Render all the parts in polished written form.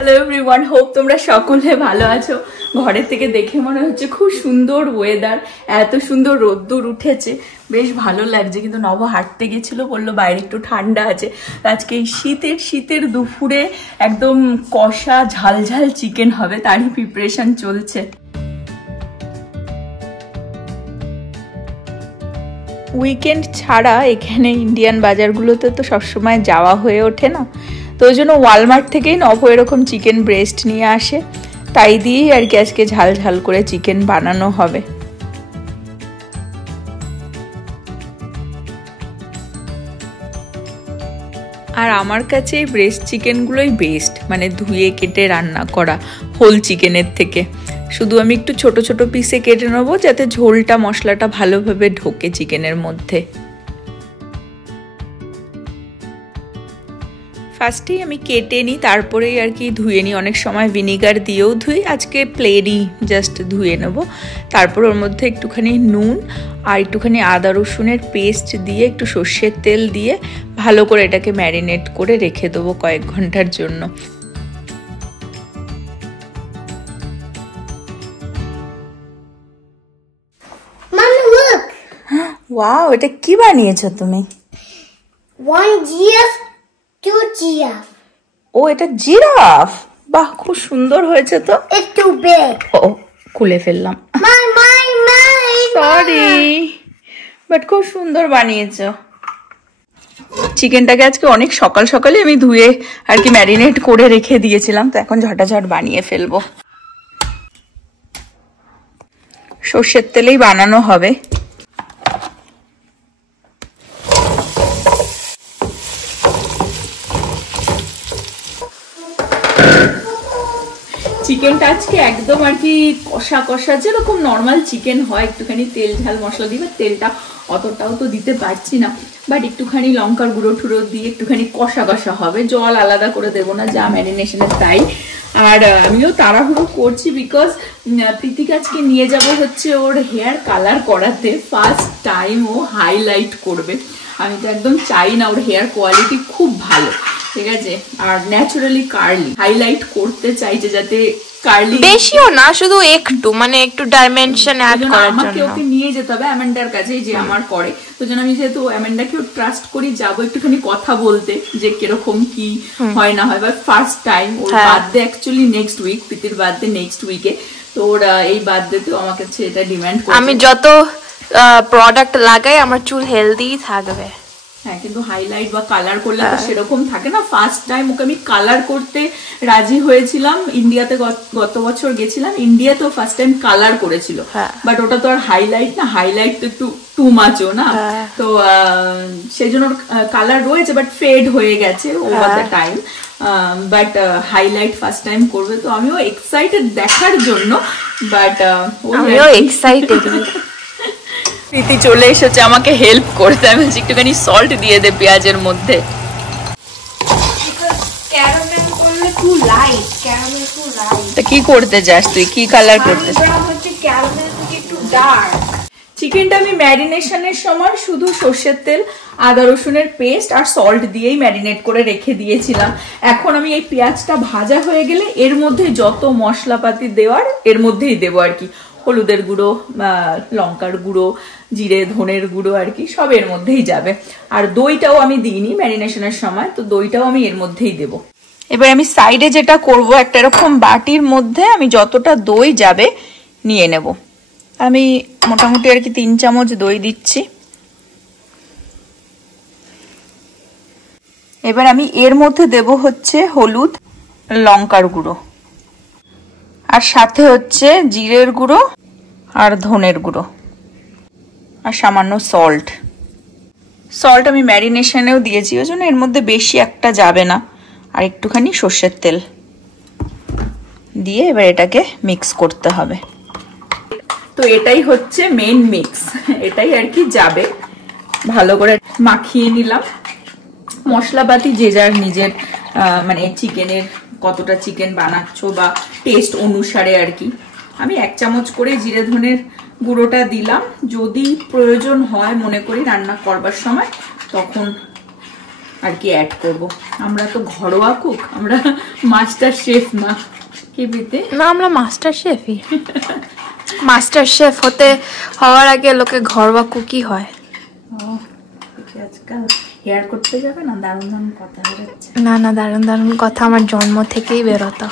Hello everyone, hope তোমরা সকলে ভালো আছো। ঘরের থেকে দেখে মনে হচ্ছে খুব সুন্দর ওয়েদার, এত সুন্দর রোদ্দুর উঠেছে, বেশ ভালো লাগছে। কিন্তু নব হাঁটতে গেছিল, বললো বাইরে একটু ঠান্ডা আছে। আজকে এই শীতের দুপুরে একদম কষা ঝালঝাল চিকেন হবে, তারই প্রিপারেশন চলছে। উইকেন্ড ছাড়া এখানে ইন্ডিয়ান বাজারগুলোতে তো সবসময় যাওয়া হয়ে ওঠে না, তো ওই জন্য ওয়ালমার্ট থেকেই নব এরকম চিকেন ব্রেস্ট নিয়ে আসে, তাই দিয়েই আর কি আজকে ঝাল ঝাল করে চিকেন বানানো হবে। আর আমার কাছে এই ব্রেস্ট চিকেনগুলোই বেস্ট, মানে ধুয়ে কেটে রান্না করা হোল চিকেনের থেকে। শুধু আমি একটু ছোট ছোট পিসে কেটে নেবো, যাতে ঝোলটা মশলাটা ভালোভাবে ঢোকে চিকেনের মধ্যে। ফার্স্টেই আমি কেটে নিই, তারপরেই আর কি ধুয়ে নিই। অনেক সময় ভিনিগার দিয়েও ধুই, আজকে প্লেনই জাস্ট ধুয়ে নেব। তারপর ওর মধ্যে একটুখানি নুন আর একটুখানি আদা রসুনের পেস্ট দিয়ে, একটু সর্ষের তেল দিয়ে ভালো করে এটাকে ম্যারিনেট করে রেখে দেবো কয়েক ঘন্টার জন্য। ওয়াও, এটা কি বানিয়েছো তুমি? 1 GF 2 GF। ও, এটা জিরাফ, বাহ খুব সুন্দর হয়েছে তো। It's too big। ও, খুলে ফেললাম, My সরি, বাট খুব সুন্দর বানিয়েছো। চিকেনটাকে আজকে অনেক সকাল সকালে আমি ধুয়ে আর কি ম্যারিনেট করে রেখে দিয়েছিলাম, তো এখন ঝটাঝট বানিয়ে ফেলবো। সর্ষের তেলেই বানানো হবে। চিকেনটা আজকে একদম আর কি কষা কষা, যেরকম নর্মাল চিকেন হয়, একটুখানি তেল ঝাল মশলা দিবে। তেলটা অতটাও তো দিতে পারছি না, বাট একটুখানি লঙ্কার গুঁড়ো টুড়ো দিয়ে একটুখানি কষা কষা হবে, জল আলাদা করে দেবো না, যা ম্যারিনেশনের তাই। আর আমিও তাড়াহুড়ো করছি, বিকজ প্রীতিকে আজকে নিয়ে যাব হচ্ছে ওর হেয়ার কালার করাতে। ফার্স্ট টাইম ও হাইলাইট করবে। আমি তো একদম চাই না, ওর হেয়ার কোয়ালিটি খুব ভালো, ঠিক আছে, আর ন্যাচারালি কার্লি। হাইলাইট করতে চাইছে যাতে কার্লি বেশিও না, শুধু একটু, মানে একটু ডাইমেনশন অ্যাড করার জন্য। আমাকে ওকে নিয়ে যেতে হবে অ্যামেন্ডার কাছে, যে আমার করে, তো যেন আমি যেহেতু অ্যামেন্ডাকেও ট্রাস্ট করি, যাবো একটুখানি কথা বলতে যে কিরকম কি হয় না হয়। বা ফার্স্ট টাইম ওর বার্থডে অ্যাকচুয়ালি নেক্সট উইক, প্রীতির বার্থডে নেক্সট উইকে, তো ওরা এই বার্থডেতেও আমাকে এটা ডিমান্ড করে। আমি যত প্রোডাক্ট লাগাই আমার চুল হেলদি থাকবে। হ্যাঁ, কিন্তু হাইলাইট বা কালার করলে তো সেরকম থাকে না। ফার্স্ট টাইম ওকে আমি কালার করতে রাজি হয়েছিলাম। ইন্ডিয়াতে গত বছর গেছিলাম, ইন্ডিয়াতেও ফার্স্ট টাইম কালার করেছিল, বাট ওটা তো আর হাইলাইট না, হাইলাইট তো একটু টু মাচও না, তো সেই জন্য কালার রয়েছে বাট ফেড হয়ে গেছে over the time. But highlight first time করবে, তো আমিও এক্সাইটেড দেখার জন্য, বাট আমিও এক্সাইটেড। প্রীতি চলে এসেছে আমাকে হেল্প করতে। আমি একটুখানি সল্ট দিয়ে দে পেঁয়াজের মধ্যে। তা কি করতে যাস তুই? কি কালার করতে? চিকেনটা আমি ম্যারিনেশনের সময় শুধু সর্ষের তেল, আদা রসুনের পেস্ট আর সল্ট দিয়েই ম্যারিনেট করে রেখে দিয়েছিলাম। এখন আমি এই পেঁয়াজটা ভাজা হয়ে গেলে এর মধ্যে যত মশলাপাতি দেওয়ার এর মধ্যেই দেবো আর কি। হলুদের গুঁড়ো, লঙ্কার গুঁড়ো, জিরে ধনের গুঁড়ো আর কি, সব এর মধ্যেই যাবে। আর দইটাও আমি দিইনি ম্যারিনেশনের সময়, তো দইটাও আমি এর মধ্যেই দেব। এবার আমি সাইডে যেটা করব, একটা এরকম বাটির মধ্যে আমি যতটা দই যাবে নিয়ে নেব। আমি মোটামুটি আর কি 3 চামচ দই দিচ্ছি। এবার আমি এর মধ্যে দেব হচ্ছে হলুদ, লঙ্কার গুঁড়ো, আর সাথে হচ্ছে জিরের গুঁড়ো আর ধনের গুঁড়ো, আর সামান্য সল্ট। সল্ট আমি ম্যারিনেশনেও দিয়েছি, ওই জন্য এর মধ্যে বেশি একটা যাবে না। আর একটুখানি সর্ষের তেল দিয়ে এবার এটাকে মিক্স করতে হবে। তো এটাই হচ্ছে মেইন মিক্স, এটাই আর কি যাবে। ভালো করে মাখিয়ে নিলাম। মশলাপাতি যে যার নিজের মানে চিকেনের কতটা চিকেন বানাচ্ছো বা টেস্ট অনুসারে আর কি। আমি 1 চামচ করে জিরে ধনের গুঁড়োটা দিলাম, যদি প্রয়োজন হয় মনে করি রান্না করবার সময় তখন আর কি অ্যাড করব। আমরা তো ঘরোয়া কুক, আমরা মাস্টার শেফ না। কি বিতে না, আমরা মাস্টার শেফই। মাস্টার শেফ হওয়ার আগে লোকে ঘরোয়া কুকি হয়। আজকাল হেয়ার করতে যাবে না? দারুণ দারুণ কথা বেরোচ্ছে। না না, দারুণ দারুণ কথা আমার জন্ম থেকেই বেরোতো।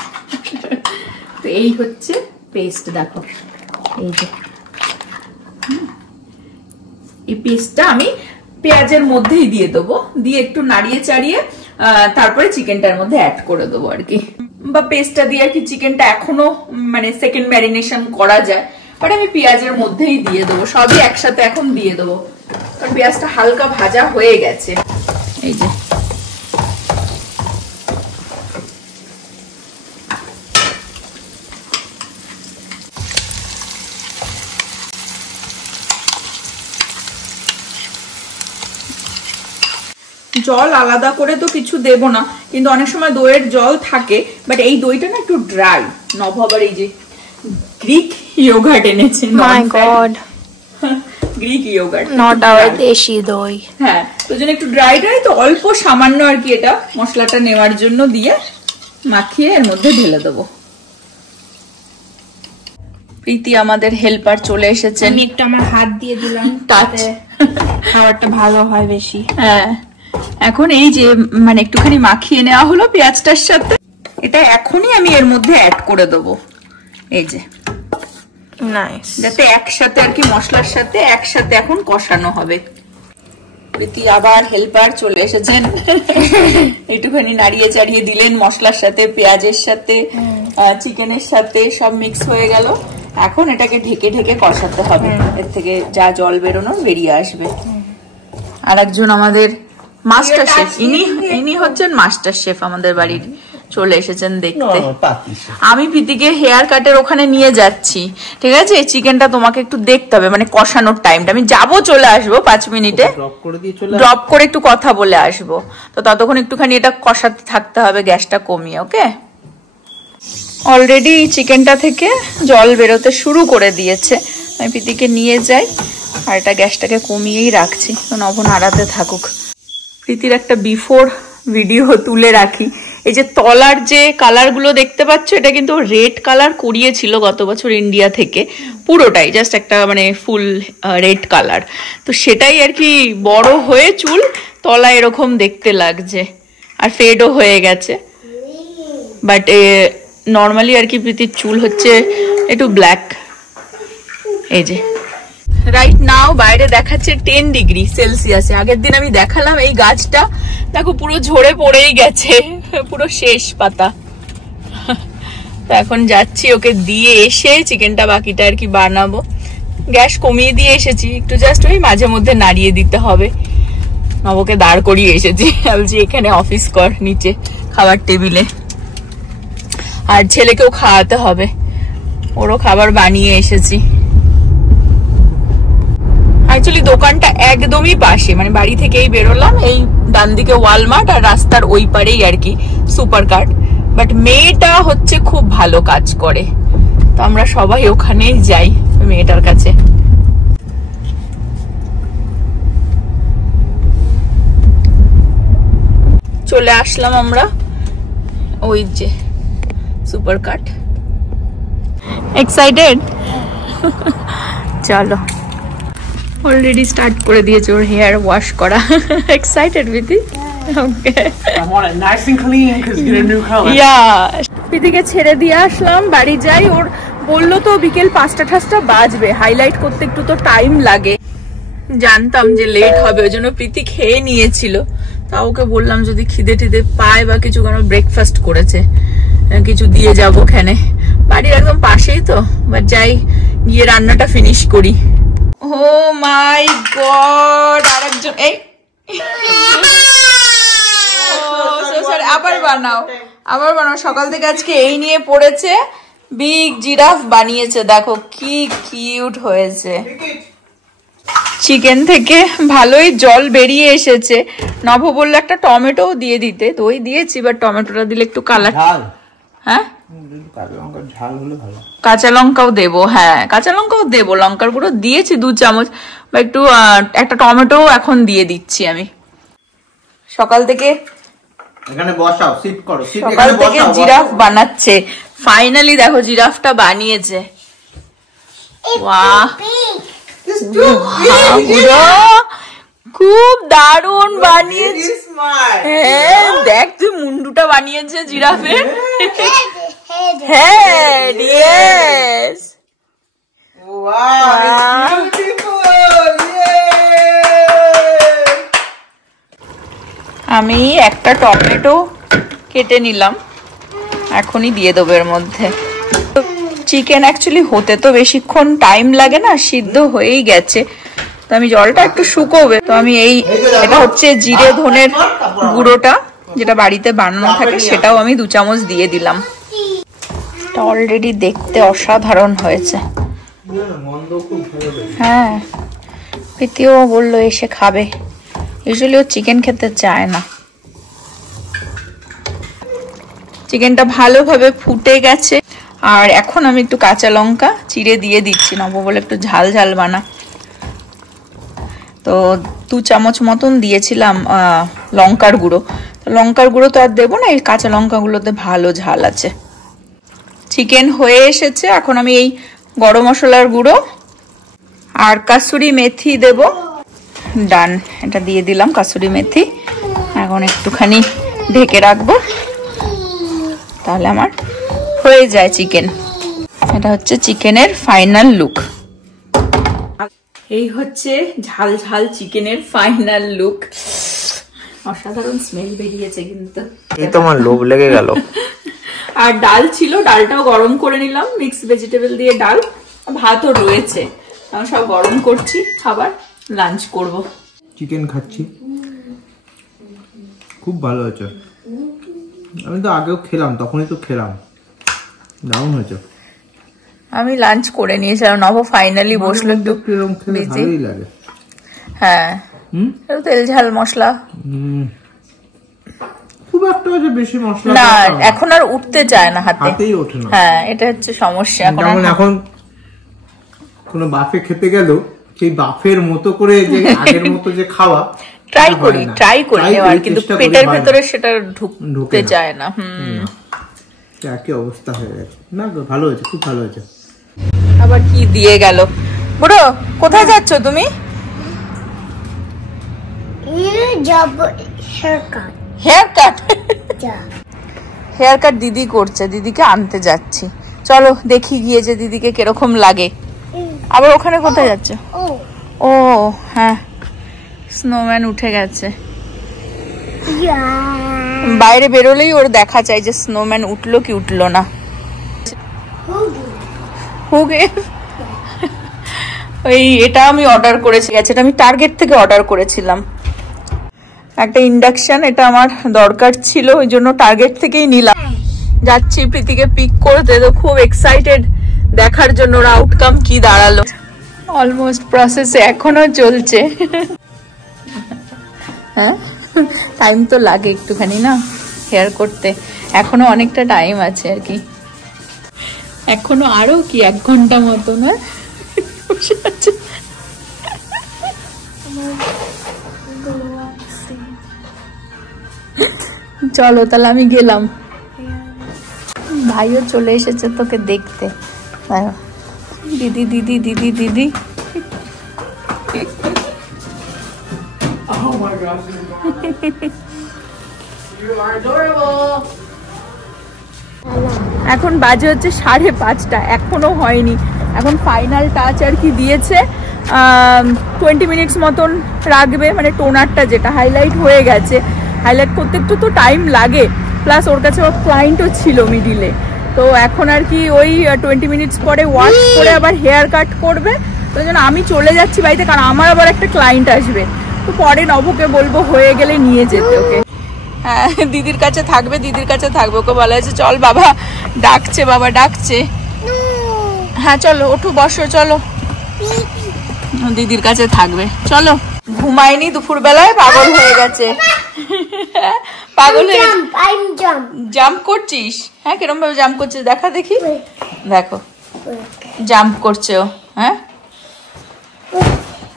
তো এই হচ্ছে পেস্ট, দেখো এই যে এই পেস্টটা আমি পেঁয়াজের মধ্যেই দিয়ে দেবো, দিয়ে একটু নাড়িয়ে চাড়িয়ে তারপরে চিকেনটার মধ্যে অ্যাড করে দেবো আর কি। বা পেস্টটা দিয়ে আর কি চিকেনটা এখনো মানে সেকেন্ড ম্যারিনেশন করা যায়, বাট আমি পেঁয়াজের মধ্যেই দিয়ে দেবো, সবই একসাথে এখন দিয়ে দেবো, কারণ পেঁয়াজটা হালকা ভাজা হয়ে গেছে। এই যে জল আলাদা করে তো কিছু দেব না, কিন্তু অনেক সময় দইয়ের জল থাকে, বাট এই দইটা না একটু ড্রাই। নভ আবার এই যে গ্রিক ইয়োগার্ট এনেছে। My god, Greek yogurt, not our desi doi. হ্যাঁ, তো জন্য একটু ড্রাই ড্রাই, তো অল্প সামান্য আর কি এটা মশলাটা নেওয়ার জন্য দিয়ে মাখিয়ে এর মধ্যে ঢেলে দেবো। প্রীতি আমাদের হেল্পার চলে এসেছেন। আমি একটু আমার হাত দিয়ে দিলাম তাতে খাবারটা ভালো হয় বেশি। হ্যাঁ, এখন এই যে মানে একটুখানি মাখিয়ে নেওয়া হলো পেঁয়াজটার সাথে, এটা এখনই আমি এর মধ্যে অ্যাড করে দেবো। এই যে নাইস, যাতে একসাথে আর কি মশলার সাথে একসাথে এখন কষানো হবে। প্রীতি আবার হেল্পার চলে এসেছেন। একটুখানি নাড়িয়ে চাড়িয়ে দিলেন মশলার সাথে, পেঁয়াজের সাথে, চিকেনের সাথে, সব মিক্স হয়ে গেল। এখন এটাকে ঢেকে ঢেকে কষাতে হবে, এর থেকে যা জল বেরোনোর বেরিয়ে আসবে। আর একজন আমাদের মাস্টার শেফ, ইনি হচ্ছেন মাস্টার শেফ আমাদের বাড়ির, চলে এসেছেন দেখতে। আমি প্রীতিকে হেয়ার কাটের ওখানে নিয়ে যাচ্ছি, ঠিক আছে? চিকেনটা তোমাকে একটু দেখতে হবে, মানে কষানোর টাইমটা আমি যাবো, চলে আসবো 5 মিনিটে, ড্রপ করে একটু কথা বলে আসবো। তো ততক্ষণ একটুখানি এটা কষাতে থাকতে হবে, গ্যাসটা কমিয়ে। ওকে, অলরেডি চিকেনটা থেকে জল বেরোতে শুরু করে দিয়েছে। আমি প্রীতিকে নিয়ে যাই আর এটা গ্যাসটাকে কমিয়েই রাখছি, নভ নাড়াতে থাকুক। প্রীতির একটা বিফোর ভিডিও তুলে রাখি। এই যে তলার যে কালার গুলো দেখতে পাচ্ছ, এটা কিন্তু রেড কালার করিয়েছিল গত বছর ইন্ডিয়া থেকে, পুরোটাই জাস্ট একটা মানে ফুল রেড কালার। তো সেটাই আর কি বড় হয়ে চুল তলা এরকম দেখতে লাগছে, আর ফেডও হয়ে গেছে। বাট নর্মালি আর কি প্রীতির চুল হচ্ছে একটু ব্ল্যাক। এই যে রাইট নাও বাইরে দেখাচ্ছে 10 ডিগ্রি সেলসিয়াসে। আগের দিন আমি দেখালাম এই গাছটা, দেখো পুরো ঝরে পড়েই গেছে, পুরো শেষ পাতা। তো এখন যাচ্ছি ওকে দিয়ে এসে চিকেনটা বাকিটা আর কি বানাবো। গ্যাস কমিয়ে দিয়ে এসেছি, একটু জাস্ট ওই মাঝে মধ্যে নাড়িয়ে দিতে হবে। নবকে দাঁড় করিয়ে এসেছি, বলছি এখানে অফিস কর নিচে খাবার টেবিলে। আর ছেলেকেও খাওয়াতে হবে, ওরও খাবার বানিয়ে এসেছি। অ্যাকচুয়ালি দোকানটা একদমই পাশে, মানে বাড়ি থেকেই বেরোলাম, এই ডান দিকে ওয়ালমার্ট আর রাস্তার ওই পারেই আর কি সুপার কার্ট। বাট মেয়েটা হচ্ছে খুব ভালো কাজ করে, তো আমরা সবাই ওখানেই যাই মেয়েটার কাছে। চলে আসলাম আমরা ওই যে সুপার কার্ট। এক্সাইটেড? চলো, অলরেডি স্টার্ট করে দিয়েছে ওর হেয়ার ওয়াশ করা। Excited Biti? Okay, I want it nice and clean because you get a new color. ইয়া বিতিকে ছেড়ে দিয়ে আসলাম, বাড়ি যাই। ওর বললো তো বিকেল 5টা বাজবে, হাইলাইট করতে একটু তো টাইম লাগে। জানতাম যে লেট হবে, ওই জন্য প্রীতি খেয়ে নিয়েছিল। তা ওকে বললাম যদি খিদে টিদে পায় বা কিছু, কারণ ব্রেকফাস্ট করেছে, কিছু দিয়ে যাবো ওখানে, বাড়ির একদম পাশেই তো। বা যাই গিয়ে রান্নাটা ফিনিশ করি। ও মাই গড, আরেকজন এই আবার বানাও, আবার বানাও। সকাল থেকে আজকে এই নিয়ে পড়েছে, বিগ জিরাফ বানিয়েছে, দেখো কি কিউট হয়েছে। চিকেন থেকে ভালোই জল বেরিয়ে এসেছে। নভ বললো একটা টমেটো দিয়ে দিতে, তো ওই দিয়েছি, বাট টমেটোটা দিলে একটু কালার। হ্যাঁ, কাঁচা লঙ্কাও দেবো। হ্যাঁ, কাঁচা লঙ্কাও দেবো, লঙ্কার গুঁড়ো দিয়েছি 2 চামচ, বা একটু একটা টমেটো এখন দিয়ে দিচ্ছি আমি। সকাল থেকে এখানে বসাও, সিট করো, সিট সকাল এখানে থেকে বসাও। জিরাফ বানাচ্ছে। ফাইনালি দেখো জিরাফটা বানিয়েছে। বাহ, খুব দারুণ বানিয়েছে। হ্যাঁ দেখ তুই মুন্ডুটা বানিয়েছে জিরাফের। হ্যাঁ ইয়েস, আমি একটা টমেটো কেটে নিলাম, এখনই দিয়ে দেবো এর মধ্যে। চিকেন অ্যাকচুয়ালি হতে তো বেশিক্ষণ টাইম লাগে না, সিদ্ধ হয়েই গেছে। তো আমি জলটা একটু শুকোবে, তো আমি এটা হচ্ছে জিরে ধনের গুঁড়োটা যেটা বাড়িতে বানানো থাকে, সেটাও আমি 2 চামচ দিয়ে দিলাম। এটা অলরেডি দেখতে অসাধারণ হয়েছে। হ্যাঁ প্রীতিও বললো এসে খাবে, ইউজুয়ালি ও চিকেন খেতে চায় না। চিকেনটা ভালোভাবে ফুটে গেছে, আর এখন আমি একটু কাঁচা লঙ্কা চিড়ে দিয়ে দিচ্ছি, নব বলে একটু ঝাল ঝাল বানা। তো 2 চামচ মতন দিয়েছিলাম লঙ্কার গুঁড়ো। তো লঙ্কার গুঁড়ো তো আর দেবো না, এই কাঁচা লঙ্কাগুলোতে ভালো ঝাল আছে। চিকেন হয়ে এসেছে, এখন আমি এই গরম মশলার গুঁড়ো আর কাসুরি মেথি দেব। ডান, এটা দিয়ে দিলাম কাসুরি মেথি। এখন একটুখানি ঢেকে রাখবো, তাহলে আমার হয়ে যায় চিকেন। এটা হচ্ছে চিকেনের ফাইনাল লুক। এই হচ্ছে ঝাল ঝাল চিকেনের ফাইনাল লুক। অসাধারণ স্মেল বেরিয়েছে কিন্তু। এই তো আমার লোভ লেগে গেল। আর ডাল ছিল, ডালটাও গরম করে নিলাম, মিক্স ভেজিটেবল দিয়ে ডাল। ভাতও রয়েছে, আমি সব গরম করছি, খাবার লাঞ্চ করব। চিকেন খাচ্ছি, খুব ভালো হয়েছে। আমি তো আগেও খেলাম, তখনই তো খেলাম, দারুণ হয়েছে। আমি লাঞ্চ করে নিয়েছিলাম, নব ফাইনালি বসলো একটু বিজি। ভালোই লাগে। হ্যাঁ তেল ঝাল মশলা খুব একটা যে বেশি মশলা না, এখন আর উঠতে চায় না, হাতেই ওঠে না। হ্যাঁ এটা হচ্ছে সমস্যা। এখন কোন বাফে খেতে গেল, সেই বাফের মতো করে যে আগের মতো যে খাওয়া ট্রাই করি নেওয়ার, কিন্তু পেটের ভেতরে সেটা ঢুকতে চায় না। একই অবস্থা হয়ে গেছে। না ভালো হয়েছে, খুব ভালো হয়েছে। আবার কি দিয়ে গেল। বুড়ো কোথায় যাচ্ছ তুমি? হেয়ার কাট দিদি করছে, দিদিকে আনতে যাচ্ছি। চলো দেখি গিয়ে যে দিদিকে কিরকম লাগে। আবার ওখানে কোথায় যাচ্ছ? ও হ্যাঁ, স্নোম্যান উঠে গেছে। বাইরে বেরোলেই ওর দেখা চাই যে স্নোম্যান উঠলো কি উঠলো না। ওই এটা আমি অর্ডার করেছি, এটা আমি টার্গেট থেকে অর্ডার করেছিলাম, একটা ইন্ডাকশন। এটা আমার দরকার ছিল, ওই জন্য টার্গেট থেকেই নিলাম। যাচ্ছি প্রীতিকে পিক করতে, তো খুব এক্সাইটেড দেখার জন্য ওর আউটকাম কি দাঁড়ালো। অলমোস্ট প্রসেসে এখনো চলছে। হ্যাঁ টাইম তো লাগে একটুখানি না হেয়ার করতে, এখনো অনেকটা টাইম আছে আর কি, এখনো আরো কি 1 ঘন্টা মতো না। চলো তাহলে আমি গেলাম, ভাইও চলে এসেছে তোকে দেখতে। দিদি দিদি দিদি দিদি। Oh my gosh. You are adorable. এখন বাজে হচ্ছে 5:30, এখনো হয়নি। এখন ফাইনাল টাচ আর কি দিয়েছে, 20 মিনিটস মতন রাখবে, মানে টোনারটা যেটা হাইলাইট হয়ে গেছে। হাইলাইট করতে একটু তো টাইম লাগে, প্লাস ওর কাছে ওর ক্লায়েন্টও ছিল মিডিলে। তো এখন আর কি ওই 20 মিনিটস পরে ওয়াশ করে আবার হেয়ার কাট করবে। তো জন্য আমি চলে যাচ্ছি বাড়িতে, কারণ আমার আবার একটা ক্লায়েন্ট আসবে। তো পরে নবকে বলবো হয়ে গেলে নিয়ে যেতে ওকে। হ্যাঁ দিদির কাছে থাকবে, দিদির কাছে থাকবে। ওকে বলা হয়েছে চল বাবা ডাকছে, বাবা ডাকছে। হ্যাঁ চলো ওঠো বসো, চলো দিদির কাছে থাকবে। চলো, ঘুমায়নি দুপুর বেলায়, পাগল হয়ে গেছে। পাগল হয়ে জাম্প করছিস? হ্যাঁ কিরম ভাবে জাম্প করছিস দেখা দেখি, দেখো জাম্প করছে ও। হ্যাঁ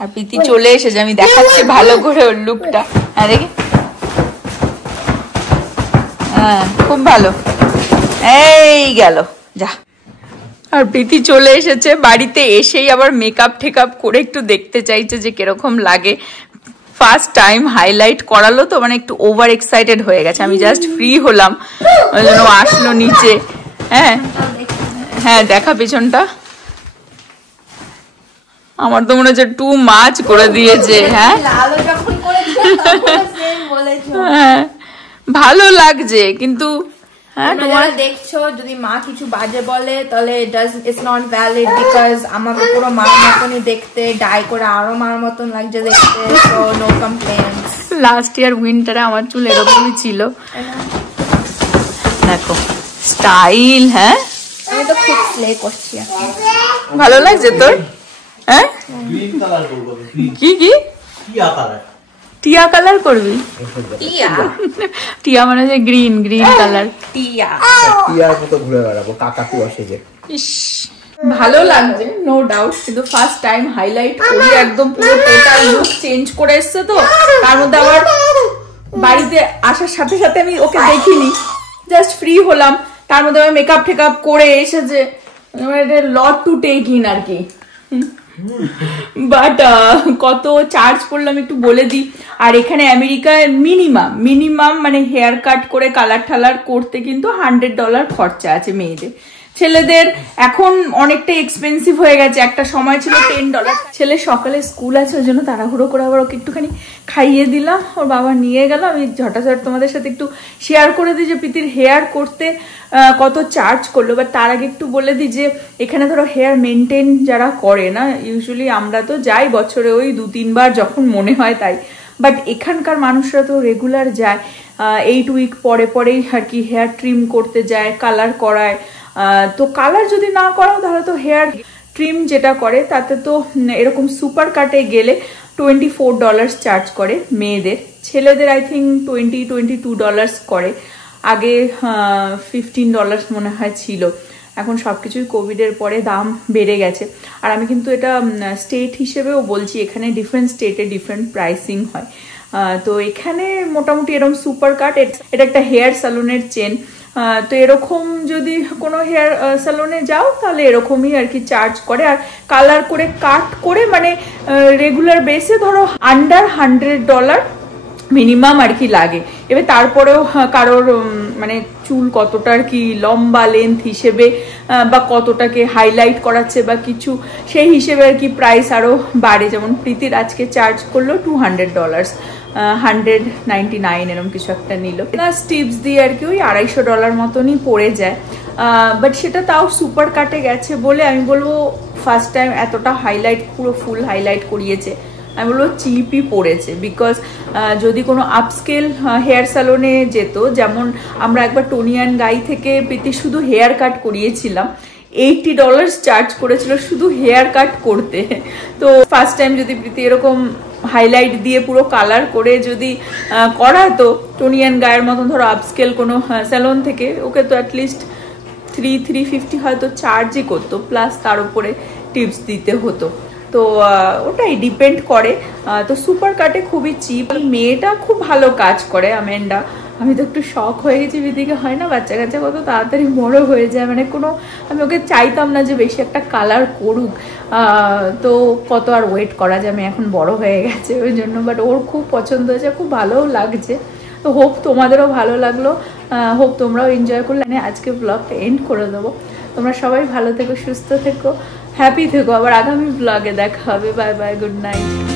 আর প্রীতি চলে এসেছে, আমি দেখাচ্ছি ভালো করে ওর লুকটা। হ্যাঁ দেখি হ্যাঁ খুব ভালো। এই গেল যা। আর প্রীতি চলে এসেছে, বাড়িতে এসেই আবার মেকআপ টেকআপ করে একটু দেখতে চাইছে যে কিরকম লাগে। ফার্স্ট টাইম হাইলাইট করালো তো, মানে একটু ওভার এক্সাইটেড হয়ে গেছে। আমি জাস্ট ফ্রি হলাম, ওই জন্য আসলো নিচে। হ্যাঁ হ্যাঁ দেখা পেছনটা। আমার তো মনে হচ্ছে টু মাচ করে দিয়েছে। হ্যাঁ হ্যাঁ ভালো লাগছে কিন্তু হ্যাঁ তোমরা দেখছো যদি মা কিছু বাজে বলে তাহলে ইটস নট ভ্যালিড, বিকজ আমাকে পুরো মার মতনই দেখতে, ডাই করে আরো মার মতন লাগছে দেখতে, so no complaints. Last year উইন্টারে আমার চুল এরকমই ছিল, দেখো স্টাইল। হ্যাঁ আমি তো খুব স্লে করছি। ভালো লাগছে তোর? হ্যাঁ গ্রিন কালার করব। কি কি টিয়া কালার? টিয়া কালার করবি? টিয়া টিয়া মানে যে গ্রিন গ্রিন কালার। টিয়া টিয়ার মতো ঘুরে বেড়াবো কাকাতুয়া সেজে। ইস ভালো লাগছে নো ডাউট, কিন্তু ফার্স্ট টাইম হাইলাইট করি একদম পুরো টোটাল লুক চেঞ্জ করে এসছে তো। তার মধ্যে আবার বাড়িতে আসার সাথে সাথে আমি ওকে দেখিনি, জাস্ট ফ্রি হলাম। তার মধ্যে আমি মেকআপ টেকআপ করে এসেছে, লট টু টেক ইন আর কি। বাট কত চার্জ পড়লাম একটু বলে দিই। আর এখানে আমেরিকায় মিনিমাম মানে হেয়ার কাট করে কালার ঠালার করতে কিন্তু $100 খরচা আছে মেয়েদের। ছেলেদের এখন অনেকটা এক্সপেন্সিভ হয়ে গেছে, একটা সময় ছিল $10। ছেলে সকালে স্কুল আছে ওই জন্য তাড়াহুড়ো করে আবার ওকে একটুখানি খাইয়ে দিলাম, ওর বাবা নিয়ে গেল। আমি ঝটাঝট তোমাদের সাথে একটু শেয়ার করে দিই যে প্রীতির হেয়ার করতে কত চার্জ করলো। বাট তার আগে একটু বলে দিই যে এখানে ধরো হেয়ার মেনটেন যারা করে না, ইউজুয়ালি আমরা তো যাই বছরে ওই 2-3 বার যখন মনে হয় তাই, বাট এখানকার মানুষরা তো রেগুলার যায়, 8 উইক পরে পরেই আর কি হেয়ার ট্রিম করতে যায়, কালার করায়। তো কালার যদি না করাও তাহলে তো হেয়ার ট্রিম যেটা করে তাতে তো এরকম সুপার কাটে গেলে $24 চার্জ করে মেয়েদের। ছেলেদের আই থিঙ্ক $22 করে। আগে $15 মনে হয় ছিল, এখন সবকিছুই কোভিডের পরে দাম বেড়ে গেছে। আর আমি কিন্তু এটা স্টেট হিসেবেও বলছি, এখানে ডিফারেন্ট স্টেটে ডিফারেন্ট প্রাইসিং হয়। তো এখানে মোটামুটি এরকম সুপার কাট, এটা একটা হেয়ার স্যালুনের চেন। তো এরকম যদি কোনো হেয়ার স্যালুনে যাও তাহলে এরকমই আর কি চার্জ করে। আর কালার করে কাট করে মানে রেগুলার বেসে ধরো আন্ডার $100 মিনিমাম আর কি লাগে। এবার তারপরেও কারোর মানে চুল কতটা আর কি লম্বা লেন্থ হিসেবে বা কতটাকে হাইলাইট করাচ্ছে বা কিছু, সেই হিসেবে আর কি প্রাইস আরো বাড়ে। যেমন প্রীতির আজকে চার্জ করলো $200, 199 এরকম কিছু একটা নিল। প্লাস টিপস দিয়ে আর কি ওই $250 মতনই পড়ে যায়। বাট সেটা তাও সুপার কাটে গেছে বলে আমি বলবো ফার্স্ট টাইম এতটা হাইলাইট পুরো ফুল হাইলাইট করিয়েছে, আমি বলবো চিপই পড়েছে। বিকজ যদি কোনো আপস্কেল হেয়ার স্যালনে যেত, যেমন আমরা একবার টোনিয়ান গাই থেকে প্রীতি শুধু হেয়ার কাট করিয়েছিলাম, $80 চার্জ করেছিল শুধু হেয়ার কাট করতে। তো ফার্স্ট টাইম যদি প্রীতি এরকম হাইলাইট দিয়ে পুরো কালার করে যদি করাতো টোনিয়ান গায়ের মতন ধরো আপস্কেল কোনো স্যালন থেকে, ওকে তো অ্যাটলিস্ট $350 হয়তো চার্জই করতো, প্লাস তার উপরে টিপস দিতে হতো। তো ওটাই ডিপেন্ড করে। তো সুপার কাটে খুবই চিপ। মেয়েটা খুব ভালো কাজ করে আমেন্ডা, আমি তো একটু শখ হয়ে গেছি। বিদিকে হয় না বাচ্চা কাচ্চা কত তাড়াতাড়ি বড় হয়ে যায়, মানে কোনো আমি ওকে চাইতাম না যে বেশি একটা কালার করুক, তো কত আর ওয়েট করা যায়, আমি এখন বড় হয়ে গেছে ওই জন্য। বাট ওর খুব পছন্দ হয়েছে, খুব ভালোও লাগছে। তো হোপ তোমাদেরও ভালো লাগলো, হোপ তোমরাও এনজয় করলে। আজকে ব্লগটা এন্ড করে দেবো। তোমরা সবাই ভালো থেকো, সুস্থ থেকো, হ্যাপি থেকো। আবার আগামী ব্লগে দেখা হবে। Bye bye, good night.